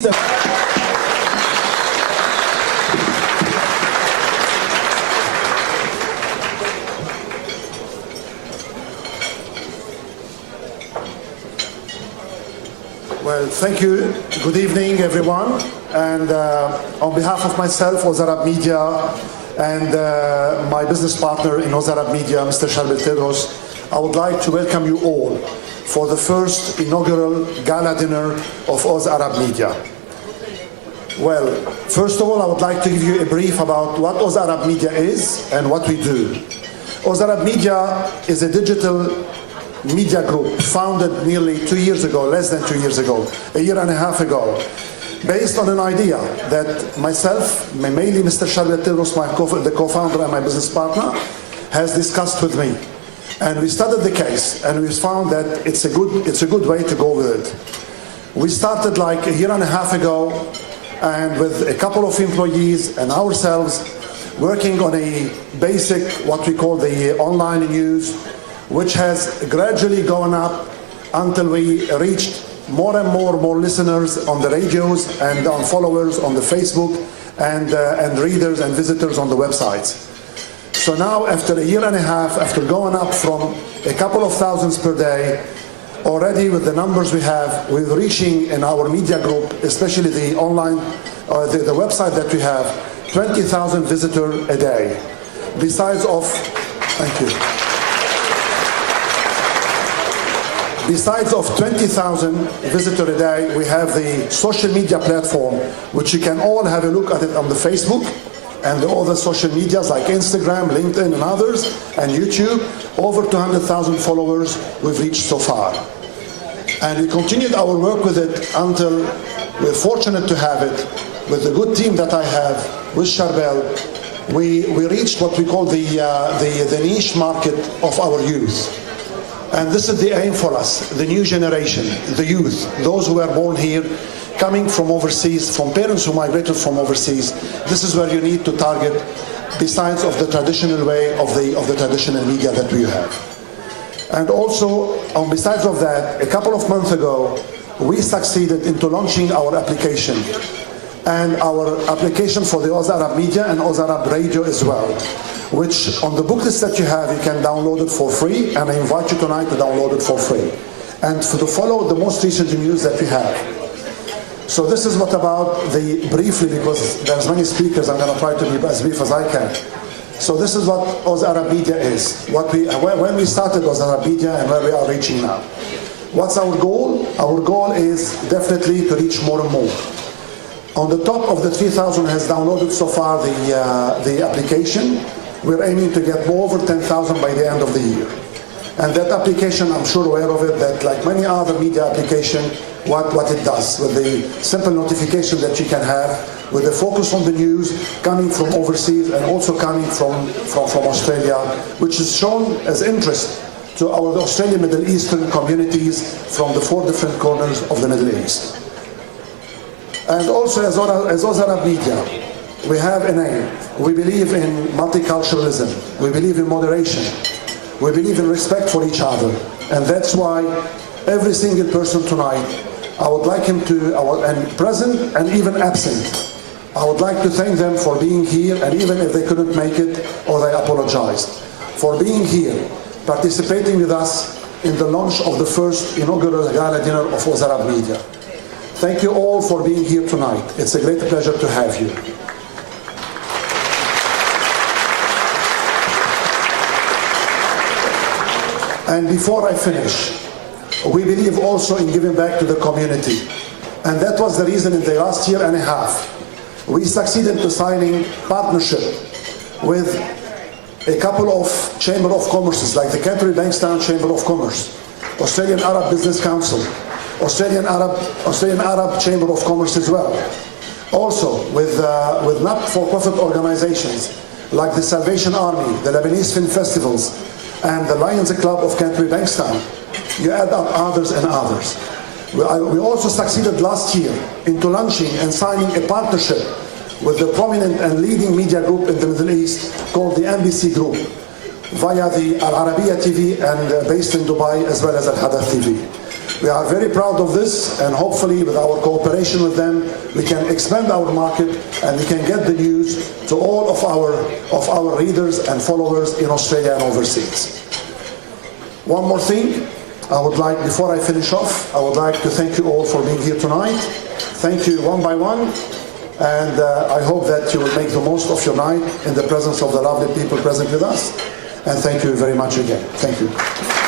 Well, thank you. Good evening, everyone. And on behalf of myself, Oz Arab Media, and my business partner in Oz Arab Media, Mr. Sharbel Tedros, I would like to welcome you all for the first inaugural gala dinner of Oz Arab Media. Well, first of all, I would like to give you a brief about what Oz Arab Media is and what we do. Oz Arab Media is a digital media group founded nearly 2 years ago, less than 2 years ago, a year and a half ago, based on an idea that myself, mainly Mr. Sharbel Tedros, the co-founder and my business partner, has discussed with me. And we studied the case, and we found that it's a good way to go with it. We started like a year and a half ago, and with a couple of employees and ourselves, working on a basic, what we call the online news, which has gradually gone up until we reached more and more listeners on the radios and on followers on the Facebook and readers and visitors on the websites. So now, after a year and a half, after going up from a couple of thousands per day, already with the numbers we have, we're reaching in our media group, especially the online, the website that we have, 20,000 visitors a day. Besides of, thank you. Besides of 20,000 visitors a day, we have the social media platform, which you can all have a look at it on the Facebook and the other social medias like Instagram, LinkedIn and others, and YouTube. Over 200,000 followers we've reached so far. And we continued our work with it until we're fortunate to have it with the good team that I have with Sharbel. We reached what we call the niche market of our youth. And this is the aim for us, the new generation, the youth, those who were born here, coming from overseas, from parents who migrated from overseas. This is where you need to target, besides of the traditional way of the traditional media that we have. And also, besides of that, a couple of months ago, we succeeded into launching our application. And our application for the Oz Arab Media and Oz Arab Radio as well, which on the book list that you have, you can download it for free, and I invite you tonight to download it for free. And to follow the most recent news that we have. So this is what about briefly, because there's many speakers, I'm going to try to be as brief as I can. So this is what Oz Arab Media is, when we started Oz Arab Media and where we are reaching now. What's our goal? Our goal is definitely to reach more and more. On the top of the 3,000 has downloaded so far the application. We're aiming to get over 10,000 by the end of the year. And that application, I'm sure aware of it, that like many other media application, what it does with the simple notification that you can have, with the focus on the news coming from overseas and also coming from Australia, which is shown as interest to our Australian Middle Eastern communities from the 4 different corners of the Middle East. And also as Oz Arab Media, we have an aim. We believe in multiculturalism. We believe in moderation. We believe in respect for each other. And that's why every single person tonight, I would like him to, and present and even absent, I would like to thank them for being here, and even if they couldn't make it or they apologized, for being here, participating with us in the launch of the first inaugural gala dinner of Oz Arab Media. Thank you all for being here tonight. It's a great pleasure to have you. And before I finish, we believe also in giving back to the community. And that was the reason in the last year and a half, we succeeded in signing partnership with a couple of Chamber of Commerces, like the Canterbury Bankstown Chamber of Commerce, Australian Arab Business Council, Australian Arab Chamber of Commerce as well. Also with not-for-profit organizations like the Salvation Army, the Lebanese Film Festivals, and the Lions Club of Canterbury Bankstown. You add up others and others. We also succeeded last year into launching and signing a partnership with the prominent and leading media group in the Middle East called the NBC Group, via the Al Arabiya TV and based in Dubai, as well as Al Hadath TV. We are very proud of this, and hopefully with our cooperation with them, we can expand our market and we can get the news to all of our readers and followers in Australia and overseas. One more thing, I would like, before I finish off, I would like to thank you all for being here tonight. Thank you one by one, and I hope that you will make the most of your night in the presence of the lovely people present with us. And thank you very much again. Thank you.